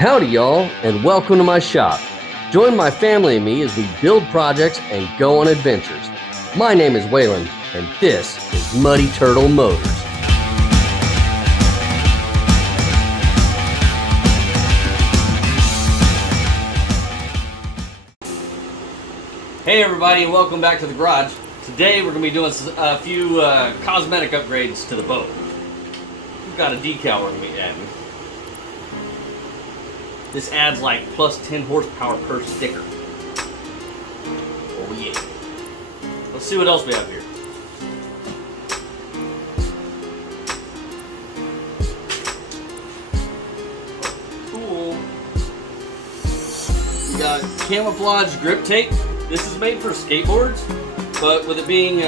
Howdy y'all, and welcome to my shop. Join my family and me as we build projects and go on adventures. My name is Waylon, and this is Muddy Turtle Motors. Hey everybody, and welcome back to the garage. Today we're going to be doing a few cosmetic upgrades to the boat. We've got a decal we're going to be adding. This adds like plus 10 horsepower per sticker. Oh yeah. Let's see what else we have here. Cool. We got camouflage grip tape. This is made for skateboards, but with it being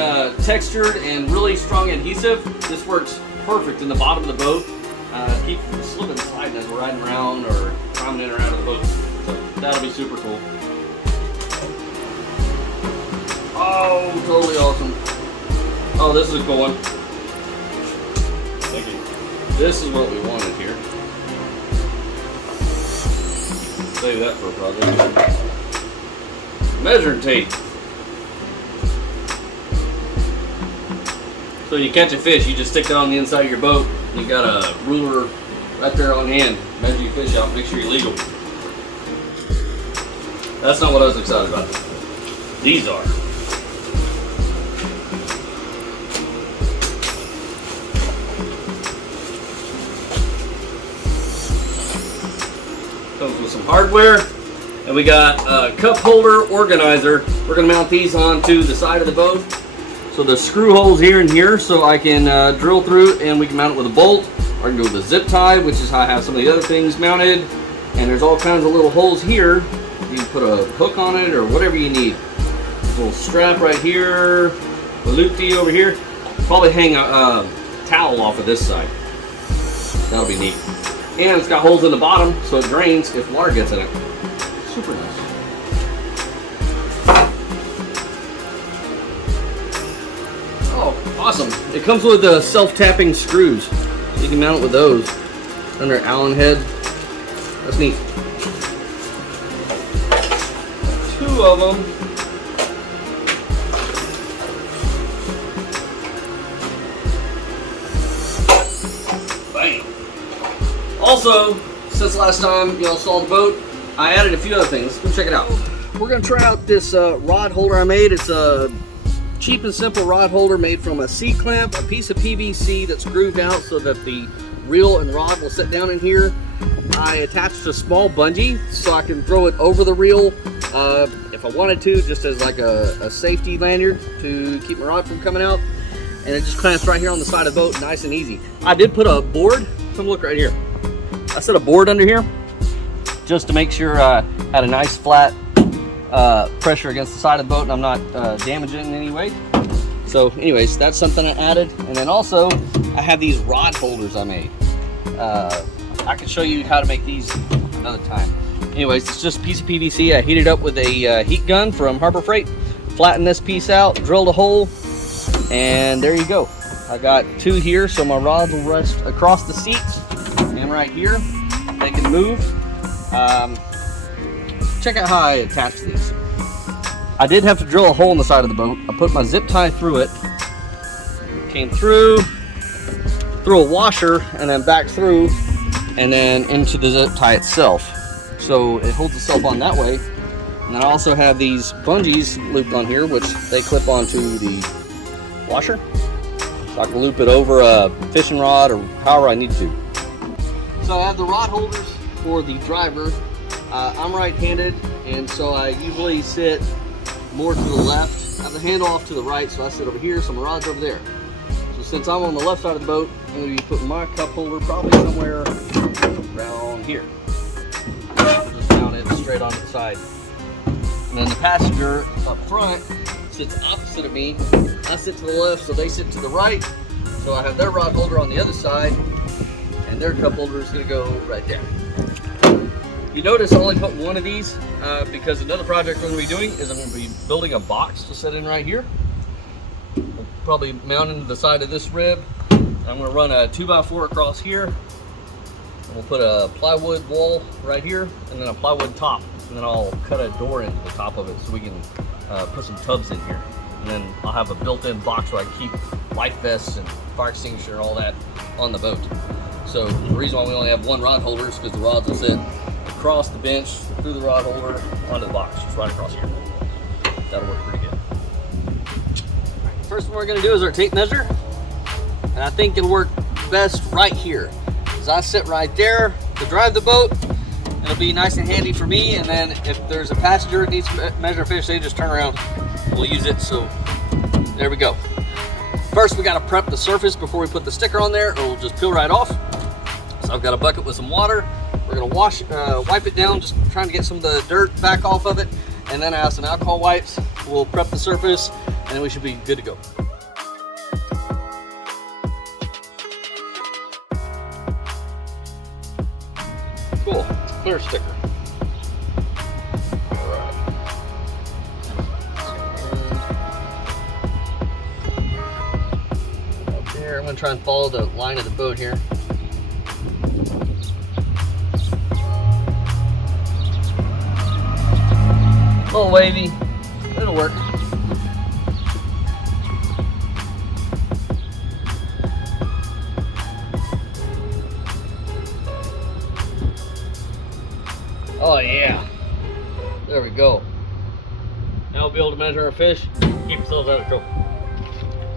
textured and really strong adhesive, this works perfect in the bottom of the boat. Keep from slipping and sliding as we're riding around or climbing in or out of the boat. So that'll be super cool. Oh, totally awesome. Oh, this is a cool one. Thank you. This is what we wanted here. Save that for a project. Measuring tape. So you catch a fish, you just stick it on the inside of your boat. You got a ruler right there on hand. Measure your fish out, make sure you're legal. That's not what I was excited about. These are. Comes with some hardware. And we got a cup holder organizer. We're going to mount these onto the side of the boat. So there's screw holes here and here, so I can drill through and we can mount it with a bolt. Or I can go with a zip tie, which is how I have some of the other things mounted. And there's all kinds of little holes here. You can put a hook on it or whatever you need. There's a little strap right here, a loopy over here. Probably hang a towel off of this side. That'll be neat. And it's got holes in the bottom, so it drains if water gets in it. Super nice. Oh, awesome. It comes with self-tapping screws. So you can mount it with those under Allen head. That's neat. 2 of them. Bam. Also, since last time y'all saw the boat, I added a few other things. Let's check it out. We're going to try out this rod holder I made. It's a cheap and simple rod holder made from a C-clamp, a piece of PVC that's grooved out so that the reel and rod will sit down in here. I attached a small bungee so I can throw it over the reel if I wanted to, just as like a safety lanyard to keep my rod from coming out. And it just clamps right here on the side of the boat, nice and easy. I did put a board. Come look right here. I set a board under here just to make sure I had a nice flat pressure against the side of the boat and I'm not damaging it in any way. So anyways, that's something I added. And then also I have these rod holders I made. I can show you how to make these another time. Anyways, it's just a piece of PVC. I heated up with a heat gun from Harbor Freight. Flattened this piece out, drilled a hole, and there you go. I got 2 here, so my rods will rest across the seats and right here. They can move. Check out how I attach these. I did have to drill a hole in the side of the boat. I put my zip tie through it, came through a washer, and then back through, and then into the zip tie itself. So it holds itself on that way. And then I also have these bungees looped on here, which they clip onto the washer. So I can loop it over a fishing rod or however I need to. So I have the rod holders for the driver. I'm right-handed, and so I usually sit more to the left. I have the handle off to the right, so I sit over here, so my rod's over there. So since I'm on the left side of the boat, I'm going to be putting my cup holder probably somewhere around here. I'll just mount it straight onto the side. And then the passenger up front sits opposite of me. I sit to the left, so they sit to the right. So I have their rod holder on the other side, and their cup holder is going to go right there. You notice I only put one of these because another project we're going to be doing is I'm going to be building a box to set in right here. I'll probably mount into the side of this rib. I'm going to run a 2x4 across here, We'll put a plywood wall right here and then a plywood top. And then I'll cut a door into the top of it so we can put some tubs in here. And then I'll have a built-in box where I keep life vests and fire extinguisher and all that on the boat. So the reason why we only have one rod holder is because the rods will sit across the bench, through the rod holder, onto the box, just right across here. That'll work pretty good. First one we're gonna do is our tape measure. And I think it'll work best right here. As I sit right there to drive the boat, it'll be nice and handy for me, and then if there's a passenger that needs to measure fish, they just turn around. We'll use it, so there we go. First, we gotta prep the surface before we put the sticker on there, or it'll just peel right off. So I've got a bucket with some water. We're gonna wipe it down, just trying to get some of the dirt back off of it, and then I have some alcohol wipes. We'll prep the surface, and then we should be good to go. Cool, clear sticker. All right. Up there, I'm gonna try and follow the line of the boat here. A little wavy, it'll work. Oh yeah, there we go. Now we'll be able to measure our fish, keep ourselves out of trouble.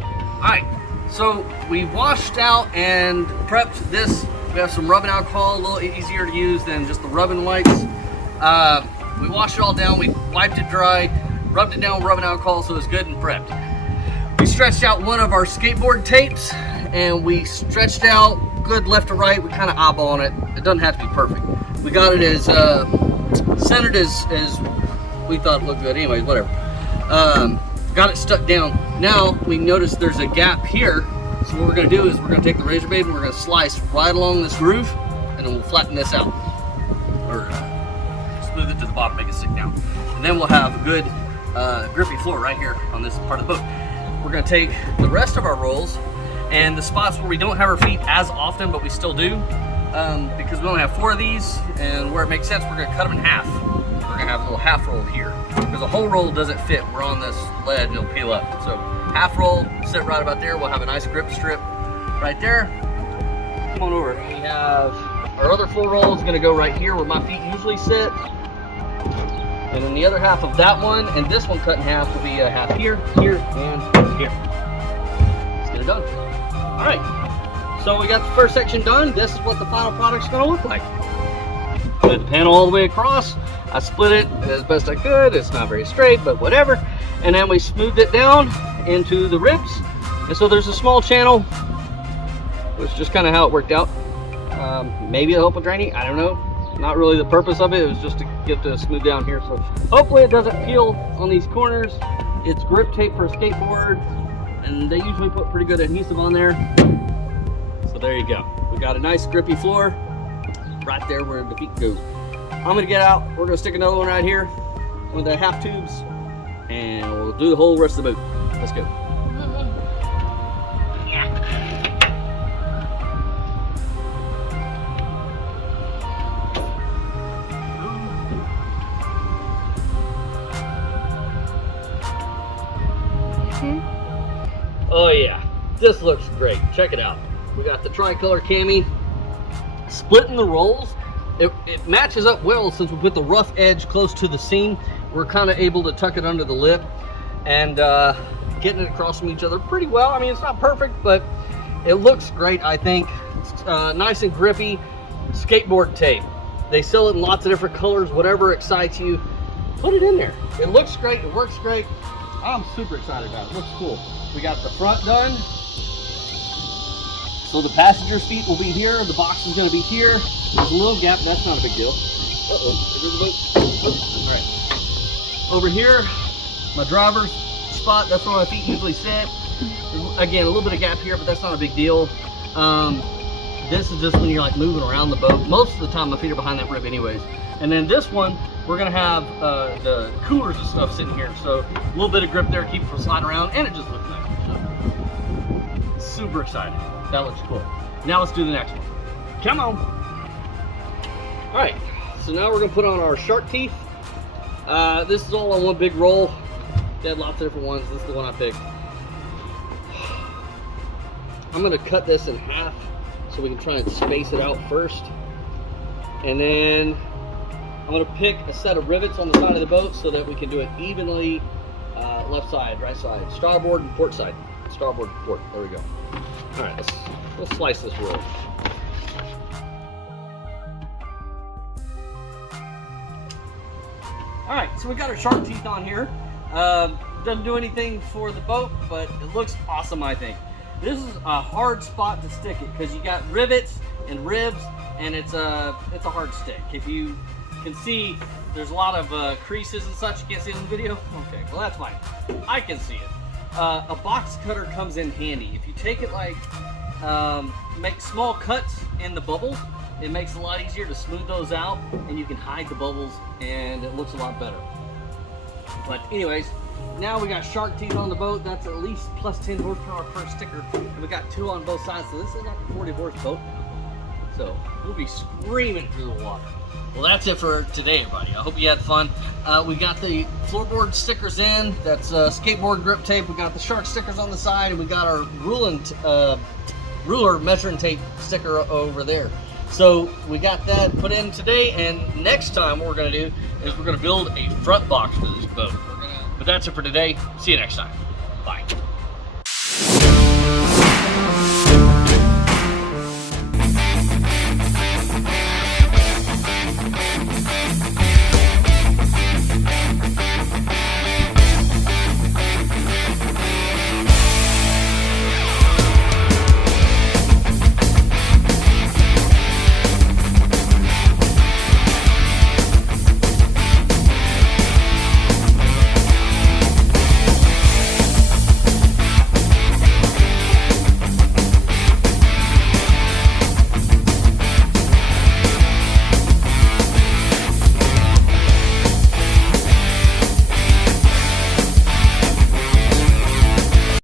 All right, so we washed out and prepped this. We have some rubbing alcohol, a little easier to use than just the rubbing wipes. We washed it all down, we wiped it dry, rubbed it down with rubbing alcohol so it's good and prepped. We stretched out one of our skateboard tapes and we stretched out good left to right. We kind of eyeballing it. It doesn't have to be perfect. We got it as centered as we thought it looked good. Anyways, whatever. Got it stuck down. Now we notice there's a gap here. So what we're gonna do is we're gonna take the razor blade and we're gonna slice right along this groove, and then we'll flatten this out, or smooth it to the bottom, make it stick down. And then we'll have a good grippy floor right here on this part of the boat. We're gonna take the rest of our rolls and the spots where we don't have our feet as often, but we still do. Because we only have 4 of these, and where it makes sense, we're gonna cut them in half. We're gonna have a little half roll here. Because a whole roll doesn't fit. We're on this ledge and it'll peel up. So half roll, sit right about there. We'll have a nice grip strip right there. Come on over. We have our other full roll is gonna go right here where my feet usually sit. And then the other half of that one and this one cut in half will be a half here, here, and here. Let's get it done. All right. So we got the first section done. This is what the final product's gonna look like. Put the panel all the way across. I split it as best I could. It's not very straight, but whatever. And then we smoothed it down into the ribs. And so there's a small channel, which is just kind of how it worked out. Maybe it'll help with draining, I don't know. Not really the purpose of it. It was just to get to smooth down here. So hopefully it doesn't peel on these corners. It's grip tape for a skateboard, and they usually put pretty good adhesive on there. So there you go. We got a nice grippy floor right there where the feet go. I'm gonna get out. We're gonna stick another one right here, one of the half tubes, and we'll do the whole rest of the boat. Let's go. Oh yeah, this looks great. Check it out. We got the tricolor cami. Splitting the rolls, it matches up well since we put the rough edge close to the seam. We're kind of able to tuck it under the lip and getting it across from each other pretty well. I mean, it's not perfect, but it looks great, I think. It's nice and grippy skateboard tape. They sell it in lots of different colors, whatever excites you. Put it in there. It looks great, it works great. I'm super excited about it. It looks cool. We got the front done. So the passenger's feet will be here. The box is going to be here. There's a little gap. That's not a big deal. Uh-oh. There goes the boat. All right. Over here, my driver's spot. That's where my feet usually sit. Again, a little bit of gap here, but that's not a big deal. This is just when you're like moving around the boat. Most of the time, my feet are behind that rib anyways. And then this one, we're gonna have the coolers and stuff sitting here. So a little bit of grip there, keep it from sliding around, and it just looks nice. So, super excited. That looks cool. Now let's do the next one. Come on. Alright, so now we're going to put on our shark teeth. This is all on one big roll. They had lots of different ones. This is the one I picked. I'm going to cut this in half so we can try and space it out first. And then I'm going to pick a set of rivets on the side of the boat so that we can do it evenly, left side, right side, starboard and port side. Starboard and port. There we go. All right, let's slice this roll. All right, so we got our shark teeth on here. Doesn't do anything for the boat, but it looks awesome, I think. This is a hard spot to stick it because you got rivets and ribs, and it's a hard stick. If you can see, there's a lot of creases and such. You can't see it in the video? Okay, well that's fine. I can see it. A box cutter comes in handy. If you take it like, make small cuts in the bubbles, it makes it a lot easier to smooth those out, and you can hide the bubbles, and it looks a lot better. But anyways, now we got shark teeth on the boat. That's at least plus 10 horsepower per sticker, and we got 2 on both sides, so this is like a 40 horse boat now. So we'll be screaming through the water. Well, that's it for today, everybody. I hope you had fun. We got the floorboard stickers in. That's skateboard grip tape. We got the shark stickers on the side, and we got our ruler measuring tape sticker over there. So we got that put in today, and next time what we're going to do is we're going to build a front box for this boat. But that's it for today. See you next time. Bye.